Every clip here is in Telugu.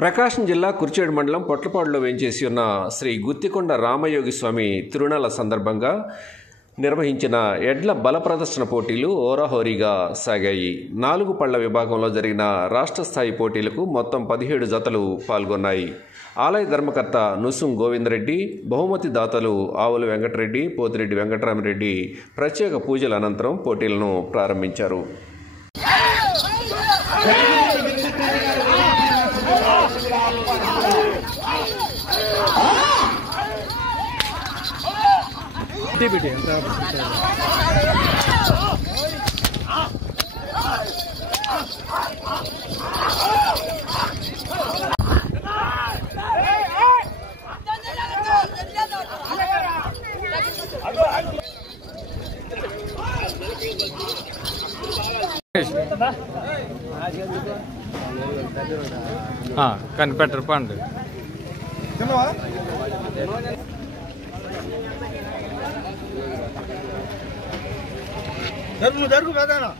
ప్రకాశం జిల్లా కుర్చేడు మండలం పొట్లపాడులో వేంచేసి ఉన్న శ్రీ గుత్తికొండ రామయోగి స్వామి తిరునాళ్ల సందర్భంగా నిర్వహించిన ఎడ్ల బల ప్రదర్శన పోటీలు హోరాహోరీగా సాగాయి. 4 పళ్ల విభాగంలో జరిగిన రాష్ట్ర స్థాయి పోటీలకు మొత్తం 17 జతలు పాల్గొన్నాయి. ఆలయ ధర్మకర్త నుసుం గోవిందరెడ్డి, బహుమతి దాతలు ఆవుల వెంకటరెడ్డి, పోతిరెడ్డి వెంకటరామరెడ్డి ప్రత్యేక పూజల అనంతరం పోటీలను ప్రారంభించారు. కనిపెట్టరు పండు జరుగు జరుగు కాదానా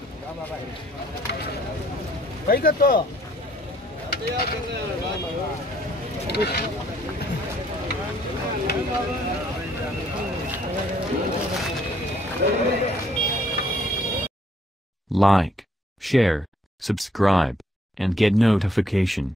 పైకత్తో Like, share, subscribe, and get notification.